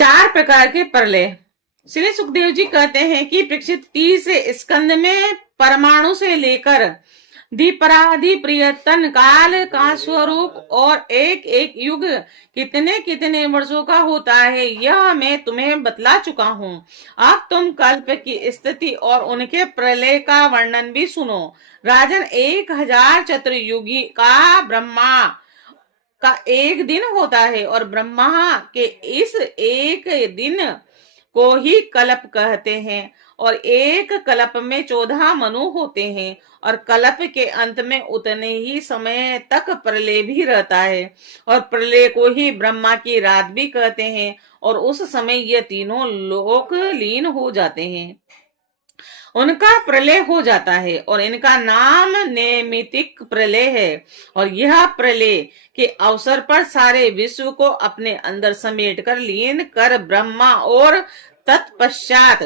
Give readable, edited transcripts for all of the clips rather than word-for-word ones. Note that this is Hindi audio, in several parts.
चार प्रकार के प्रलय। श्री सुखदेव जी कहते हैं कि परीक्षित 30 स्कंद में परमाणु से लेकर दीपराधि प्रियतन काल का स्वरूप और एक एक युग कितने कितने वर्षों का होता है यह मैं तुम्हें बतला चुका हूँ। अब तुम कल्प की स्थिति और उनके प्रलय का वर्णन भी सुनो। राजन, 1000 चतुर्युगी का ब्रह्मा का एक दिन होता है और ब्रह्मा के इस एक दिन को ही कल्प कहते हैं और एक कल्प में 14 मनु होते हैं और कल्प के अंत में उतने ही समय तक प्रलय भी रहता है और प्रलय को ही ब्रह्मा की रात भी कहते हैं और उस समय ये तीनों लोक लीन हो जाते हैं, उनका प्रलय हो जाता है और इनका नाम नैमित्तिक प्रलय है। और यह प्रलय के अवसर पर सारे विश्व को अपने अंदर समेट कर लीन कर ब्रह्मा और तत्पश्चात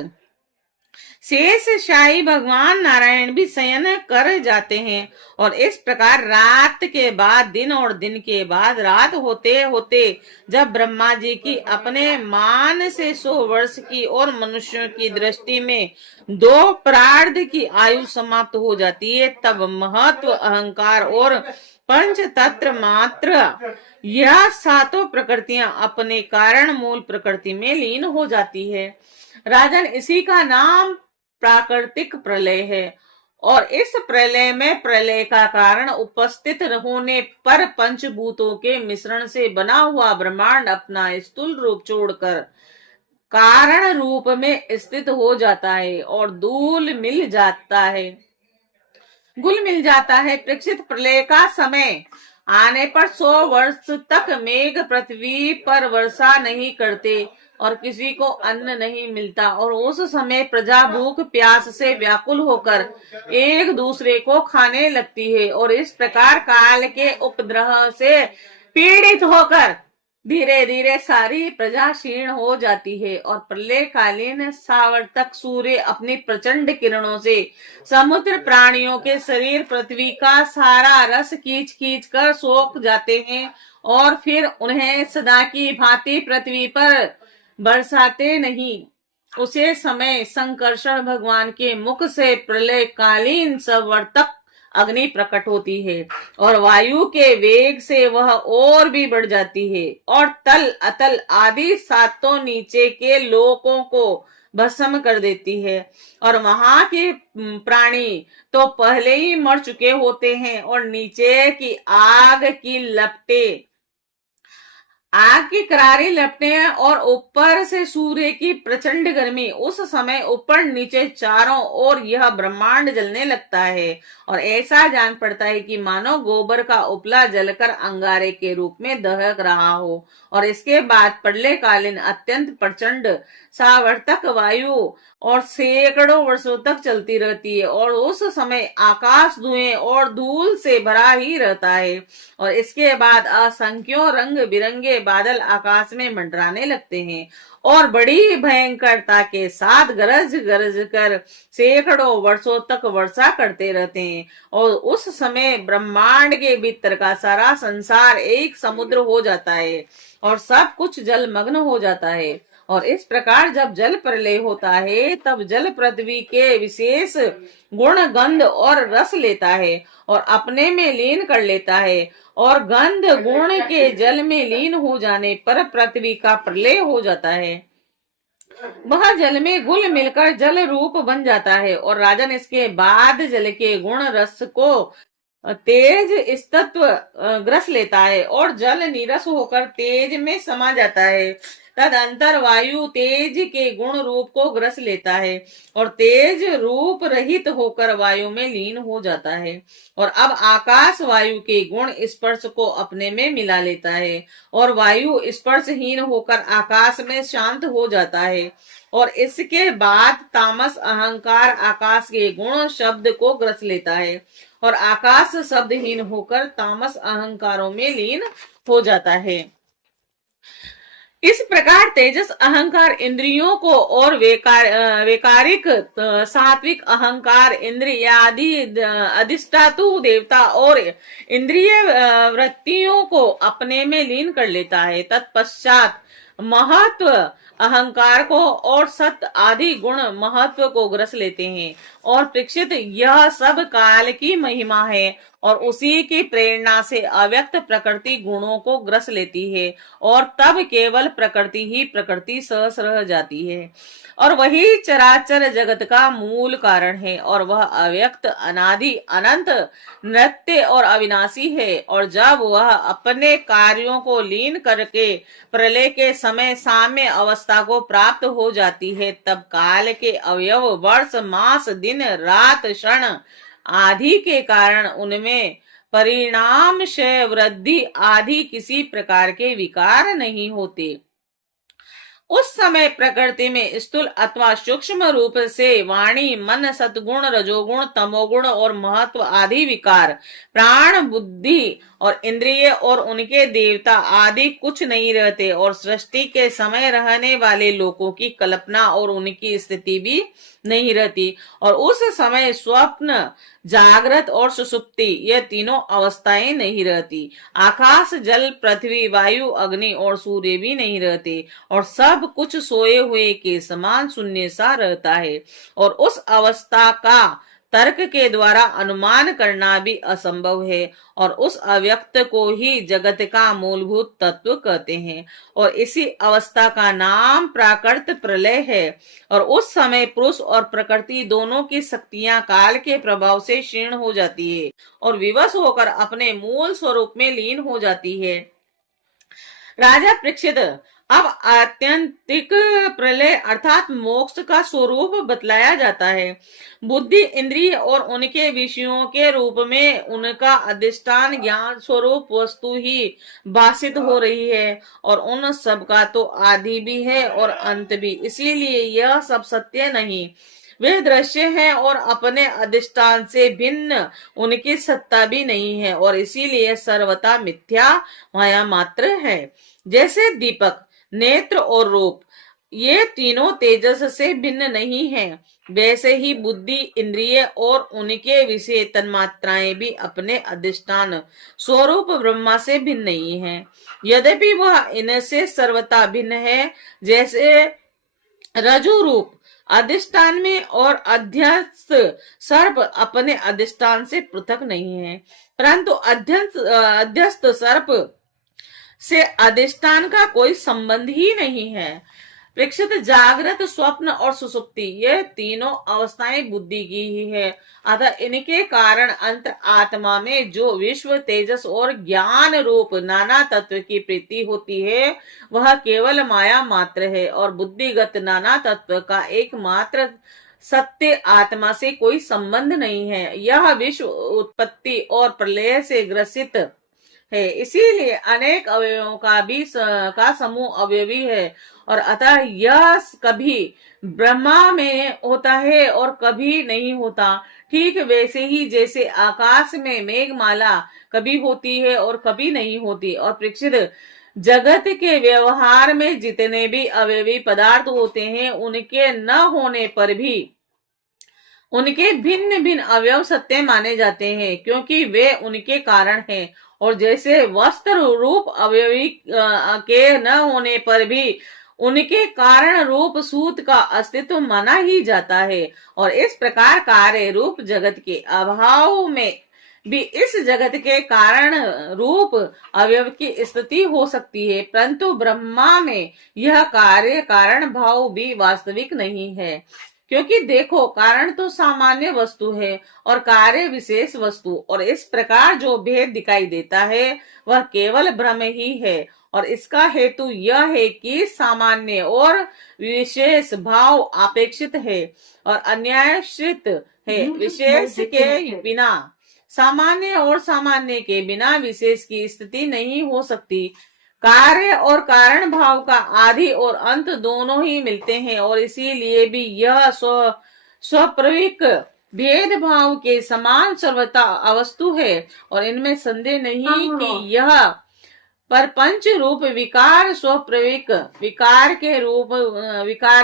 शेष शाही भगवान नारायण भी शयन कर जाते हैं और इस प्रकार रात के बाद दिन और दिन के बाद रात होते होते जब ब्रह्मा जी की अपने मान से 100 वर्ष की और मनुष्यों की दृष्टि में 2 प्रार्ध की आयु समाप्त हो जाती है, तब महत्व, अहंकार और पंच तत्व मात्र यह सातों प्रकृतियां अपने कारण मूल प्रकृति में लीन हो जाती है। राजन, इसी का नाम प्राकृतिक प्रलय है और इस प्रलय में प्रलय का कारण उपस्थित होने पर पंचभूतों के मिश्रण से बना हुआ ब्रह्मांड अपना स्थूल रूप छोड़कर कारण रूप में स्थित हो जाता है और गुल मिल जाता है। परीक्षित, प्रलय का समय आने पर 100 वर्ष तक मेघ पृथ्वी पर वर्षा नहीं करते और किसी को अन्न नहीं मिलता और उस समय प्रजा भूख प्यास से व्याकुल होकर एक दूसरे को खाने लगती है और इस प्रकार काल के उपद्रव से पीड़ित होकर धीरे धीरे सारी प्रजा क्षीण हो जाती है और प्रलय कालीन सावर्तक सूर्य अपनी प्रचंड किरणों से समुद्र प्राणियों के शरीर पृथ्वी का सारा रस खींच खींच कर सोख जाते हैं और फिर उन्हें सदा की भांति पृथ्वी पर बरसाते नहीं। उसे समय संकर्षण भगवान के मुख से प्रलय कालीन सवर्तक अग्नि प्रकट होती है और वायु के वेग से वह और भी बढ़ जाती है और तल अतल आदि सातों नीचे के लोकों को भस्म कर देती है और वहां के प्राणी तो पहले ही मर चुके होते हैं और नीचे की आग की करारी लपटें और ऊपर से सूर्य की प्रचंड गर्मी, उस समय ऊपर नीचे चारों ओर यह ब्रह्मांड जलने लगता है और ऐसा जान पड़ता है कि मानो गोबर का उपला जलकर अंगारे के रूप में दहक रहा हो। और इसके बाद प्रलय कालीन अत्यंत प्रचंड सावर्तक वायु और सैकड़ों वर्षों तक चलती रहती है और उस समय आकाश धुएं और धूल से भरा ही रहता है और इसके बाद असंख्यों रंग बिरंगे बादल आकाश में मंडराने लगते हैं और बड़ी भयंकरता के साथ गरज गरज कर सैकड़ों वर्षों तक वर्षा करते रहते हैं और उस समय ब्रह्मांड के भीतर का सारा संसार एक समुद्र हो जाता है और सब कुछ जलमग्न हो जाता है। और इस प्रकार जब जल प्रलय होता है तब जल पृथ्वी के विशेष गुण गंध और रस लेता है और अपने में लीन कर लेता है और गंध गुण के जल में लीन हो जाने पर पृथ्वी का प्रलय हो जाता है। वह जल में घुल मिलकर जल रूप बन जाता है और राजन, इसके बाद जल के गुण रस को तेज इस तत्व ग्रस लेता है और जल नीरस होकर तेज में समा जाता है। तदंतर वायु तेज के गुण रूप को ग्रस लेता है और तेज रूप रहित होकर वायु में लीन हो जाता है और अब आकाश वायु के गुण स्पर्श को अपने में मिला लेता है और वायु स्पर्शहीन होकर आकाश में शांत हो जाता है और इसके बाद तामस अहंकार आकाश के गुण शब्द को ग्रस लेता है और आकाश शब्दहीन होकर तामस अहंकारों में लीन हो जाता है। इस प्रकार तेजस अहंकार इंद्रियों को और वैकारिक सात्विक अहंकार इंद्रियादि अधिष्ठातु देवता और इंद्रिय वृत्तियों को अपने में लीन कर लेता है। तत्पश्चात महत्व अहंकार को और सत्य आदि गुण महत्व को ग्रस लेते हैं। और परीक्षित, यह सब काल की महिमा है और उसी की प्रेरणा से अव्यक्त प्रकृति गुणों को ग्रस लेती है और तब केवल प्रकृति ही प्रकृति सहस रह जाती है और वही चराचर जगत का मूल कारण है और वह अव्यक्त अनादि अनंत नृत्य और अविनाशी है। और जब वह अपने कार्यों को लीन करके प्रलय के समय साम्य अवस्था को प्राप्त हो जाती है, तब काल के अवयव वर्ष मास दिन रात क्षण आदि के कारण उनमें परिणाम क्षय वृद्धि आदि किसी प्रकार के विकार नहीं होते। उस समय प्रकृति में स्थूल अथवा सूक्ष्म रूप से वाणी मन सतगुण रजोगुण तमोगुण और महत्व आदि विकार प्राण बुद्धि और इंद्रिय और उनके देवता आदि कुछ नहीं रहते और सृष्टि के समय रहने वाले लोगों की कल्पना और उनकी स्थिति भी नहीं रहती। और उस समय स्वप्न जागृत और सुषुप्ति ये तीनों अवस्थाएं नहीं रहती। आकाश जल पृथ्वी वायु अग्नि और सूर्य भी नहीं रहते और सब कुछ सोए हुए के समान शून्य सा रहता है। और उस अवस्था का तर्क के द्वारा अनुमान करना भी असंभव है और उस अव्यक्त को ही जगत का मूलभूत तत्व कहते हैं और इसी अवस्था का नाम प्राकृत प्रलय है। और उस समय पुरुष और प्रकृति दोनों की शक्तियां काल के प्रभाव से क्षीण हो जाती है और विवश होकर अपने मूल स्वरूप में लीन हो जाती है। राजा परीक्षित, अब आत्यंतिक प्रलय अर्थात मोक्ष का स्वरूप बतलाया जाता है। बुद्धि इंद्रिय और उनके विषयों के रूप में उनका अधिष्ठान ज्ञान स्वरूप वस्तु ही भाषित हो रही है और उन सब का तो आदि भी है और अंत भी, इसीलिए यह सब सत्य नहीं। वे दृश्य हैं और अपने अधिष्ठान से भिन्न उनकी सत्ता भी नहीं है और इसीलिए सर्वथा मिथ्या माया मात्र है। जैसे दीपक नेत्र और रूप ये तीनों तेजस से भिन्न नहीं है, वैसे ही बुद्धि इंद्रिय और उनके विषय तन्मात्राएं भी अपने अधिष्ठान स्वरूप ब्रह्मा से भिन्न नहीं है, यद्यपि वह इनसे सर्वथा भिन्न है। जैसे रजु रूप अधिष्ठान में और अध्यस्त सर्प अपने अधिष्ठान से पृथक नहीं है, परंतु अध्यस्त सर्प से अधिष्ठान का कोई संबंध ही नहीं है। परीक्षित, जागृत स्वप्न और सुसुप्ति ये तीनों अवस्थाएं बुद्धि की ही है, अतः इनके कारण अंत आत्मा में जो विश्व तेजस और ज्ञान रूप नाना तत्व की प्रीति होती है वह केवल माया मात्र है और बुद्धिगत नाना तत्व का एकमात्र सत्य आत्मा से कोई संबंध नहीं है। यह विश्व उत्पत्ति और प्रलय से ग्रसित है, इसीलिए अनेक अवयवों का समूह अवयवी है और अतः यह कभी ब्रह्मा में होता है और कभी नहीं होता। ठीक वैसे ही जैसे आकाश में मेघमाला कभी होती है और कभी नहीं होती। और परीक्षित, जगत के व्यवहार में जितने भी अवयवी पदार्थ होते हैं उनके न होने पर भी उनके भिन्न भिन्न अवयव सत्य माने जाते हैं, क्योंकि वे उनके कारण हैं। और जैसे वस्त्र रूप अवयवी के न होने पर भी उनके कारण रूप सूत का अस्तित्व माना ही जाता है, और इस प्रकार कार्य रूप जगत के अभाव में भी इस जगत के कारण रूप अवयव की स्थिति हो सकती है, परंतु ब्रह्मा में यह कार्य कारण भाव भी वास्तविक नहीं है। क्योंकि देखो, कारण तो सामान्य वस्तु है और कार्य विशेष वस्तु, और इस प्रकार जो भेद दिखाई देता है वह केवल भ्रम ही है। और इसका हेतु यह है कि सामान्य और विशेष भाव अपेक्षित है और अन्यायश्रित है। विशेष के बिना सामान्य और सामान्य के बिना विशेष की स्थिति नहीं हो सकती। कार्य और कारण भाव का आदि और अंत दोनों ही मिलते हैं और इसीलिए भी यह स्वप्रविक भेद भाव के समान सर्वथा अवस्तु है और इनमें संदेह नहीं कि यह परपंच रूप विकार स्वप्रविक विकार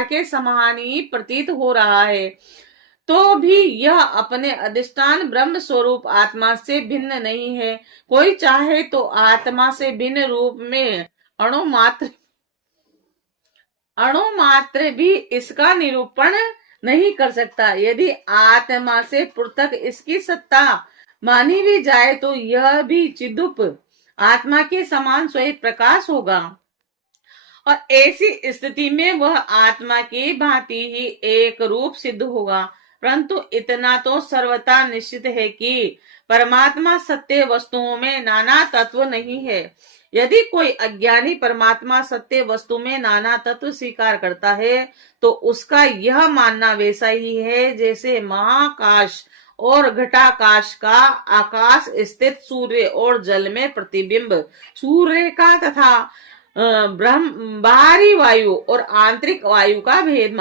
के समान ही प्रतीत हो रहा है, तो भी यह अपने अधिष्ठान ब्रह्म स्वरूप आत्मा से भिन्न नहीं है। कोई चाहे तो आत्मा से भिन्न रूप में अणु मात्र अणु मात्र भी इसका निरूपण नहीं कर सकता। यदि आत्मा से पृथक इसकी सत्ता मानी भी जाए तो यह भी चिदुप आत्मा के समान स्वयं प्रकाश होगा, और ऐसी स्थिति में वह आत्मा की भांति ही एक रूप सिद्ध होगा। परंतु इतना तो सर्वथा निश्चित है कि परमात्मा सत्य वस्तुओं में नाना तत्व नहीं है। यदि कोई अज्ञानी परमात्मा सत्य वस्तु में नाना तत्व स्वीकार करता है तो उसका यह मानना वैसा ही है जैसे महाकाश और घटाकाश का आकाश स्थित सूर्य और जल में प्रतिबिंब सूर्य का तथा बाहरी वायु और आंतरिक वायु का भेद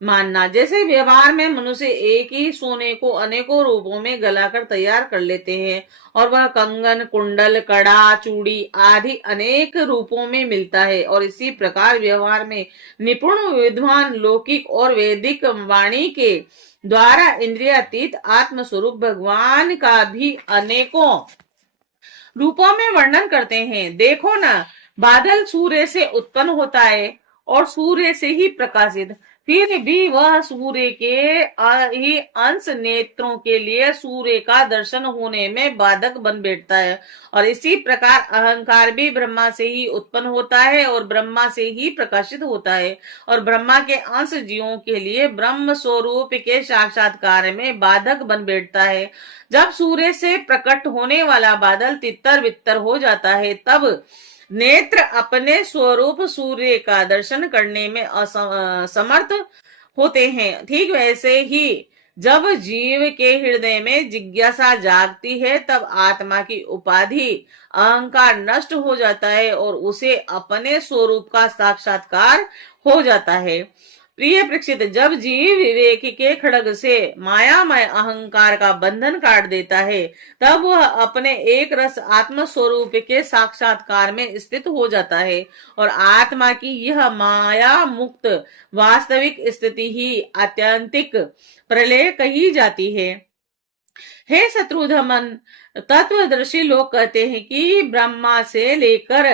मानना। जैसे व्यवहार में मनुष्य एक ही सोने को अनेकों रूपों में गलाकर तैयार कर लेते हैं और वह कंगन, कुंडल, कड़ा, चूड़ी आदि अनेक रूपों में मिलता है, और इसी प्रकार व्यवहार में निपुण विद्वान लौकिक और वैदिक वाणी के द्वारा इंद्रियातीत आत्म स्वरूप भगवान का भी अनेकों रूपों में वर्णन करते हैं। देखो ना, बादल सूर्य से उत्पन्न होता है और सूर्य से ही प्रकाशित, फिर भी वह सूर्य के ही अंश नेत्रों के लिए सूर्य का दर्शन होने में बाधक बन बैठता है। और इसी प्रकार अहंकार भी ब्रह्मा से ही उत्पन्न होता है और ब्रह्मा से ही प्रकाशित होता है, और ब्रह्मा के अंश जीवों के लिए ब्रह्म स्वरूप के साक्षात्कार में बाधक बन बैठता है। जब सूर्य से प्रकट होने वाला बादल तितर बितर हो जाता है तब नेत्र अपने स्वरूप सूर्य का दर्शन करने में असमर्थ होते हैं। ठीक वैसे ही जब जीव के हृदय में जिज्ञासा जागती है तब आत्मा की उपाधि अहंकार नष्ट हो जाता है और उसे अपने स्वरूप का साक्षात्कार हो जाता है। प्रिय परीक्षित, जब जीव विवेक के खड्ग से मायामय अहंकार का बंधन काट देता है तब वह अपने एक रस आत्म स्वरूप के साक्षात्कार में स्थित हो जाता है, और आत्मा की यह माया मुक्त वास्तविक स्थिति ही आत्यंतिक प्रलय कही जाती है। हे शत्रुधमन, तत्वदर्शी लोग कहते हैं कि ब्रह्मा से लेकर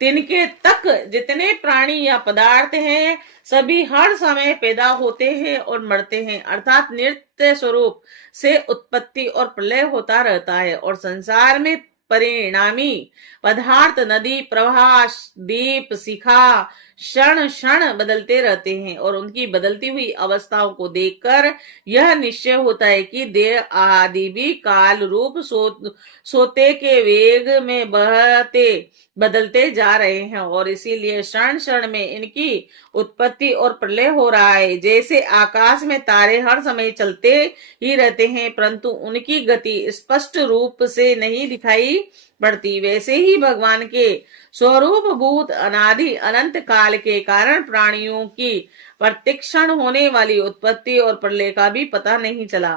तिनके तक जितने प्राणी या पदार्थ हैं सभी हर समय पैदा होते हैं और मरते हैं, अर्थात नित्य स्वरूप से उत्पत्ति और प्रलय होता रहता है, और संसार में परिणामी पदार्थ नदी प्रवाह दीप शिखा क्षण क्षण बदलते रहते हैं, और उनकी बदलती हुई अवस्थाओं को देखकर यह निश्चय होता है कि देह आदि भी काल रूप सोते के वेग में बहते बदलते जा रहे हैं, और इसीलिए क्षण क्षण में इनकी उत्पत्ति और प्रलय हो रहा है। जैसे आकाश में तारे हर समय चलते ही रहते हैं परंतु उनकी गति स्पष्ट रूप से नहीं दिखाई पड़ती, वैसे ही भगवान के स्वरूप भूत अनादि अनंत काल के कारण प्राणियों की प्रतिक्षण होने वाली उत्पत्ति और प्रलय का भी पता नहीं चला।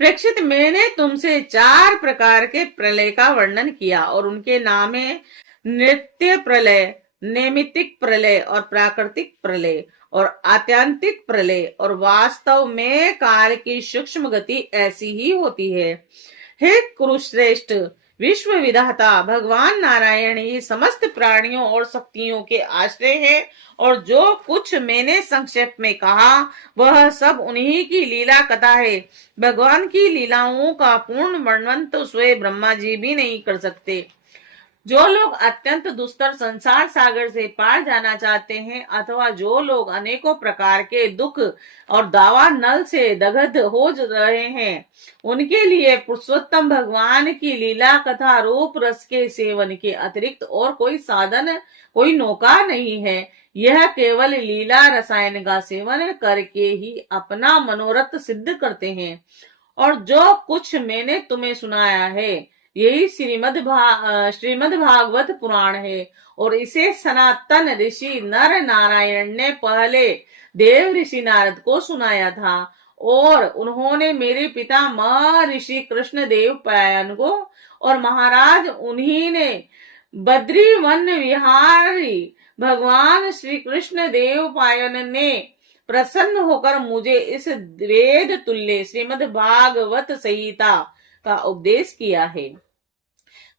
प्रेक्षित, मैंने तुमसे 4 प्रकार के प्रलय का वर्णन किया और उनके नाम है नित्य प्रलय, नैमित्तिक प्रलय और प्राकृतिक प्रलय और आत्यंतिक प्रलय, और वास्तव में काल की सूक्ष्म गति ऐसी ही होती है। हे कुरुश्रेष्ठ, विश्व विधाता भगवान नारायण ही समस्त प्राणियों और शक्तियों के आश्रय है, और जो कुछ मैंने संक्षेप में कहा वह सब उन्हीं की लीला कथा है। भगवान की लीलाओं का पूर्ण वर्णन तो स्वयं ब्रह्मा जी भी नहीं कर सकते। जो लोग अत्यंत दुस्तर संसार सागर से पार जाना चाहते हैं अथवा जो लोग अनेकों प्रकार के दुख और दावा नल से दग्ध हो रहे हैं उनके लिए पुरुषोत्तम भगवान की लीला कथा रूप रस के सेवन के अतिरिक्त और कोई साधन, कोई नौका नहीं है। यह केवल लीला रसायन का सेवन करके ही अपना मनोरथ सिद्ध करते हैं, और जो कुछ मैंने तुम्हें सुनाया है यही श्रीमद् भागवत पुराण है, और इसे सनातन ऋषि नर नारायण ने पहले देव ऋषि नारद को सुनाया था, और उन्होंने मेरे पिता महर्षि कृष्ण देव पायन को, और महाराज उन्हीं ने बद्री वन विहारी भगवान श्री कृष्ण देव पायन ने प्रसन्न होकर मुझे इस वेद तुल्य श्रीमद् भागवत संहिता का उपदेश किया है।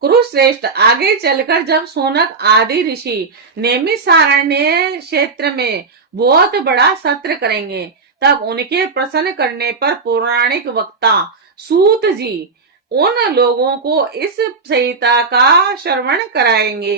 कुरुश्रेष्ठ, आगे चलकर जब सोनक आदि ऋषि नैमिषारण्य क्षेत्र में बहुत बड़ा सत्र करेंगे, तब उनके प्रसन्न करने पर पौराणिक वक्ता सूत जी उन लोगों को इस संहिता का श्रवण कराएंगे।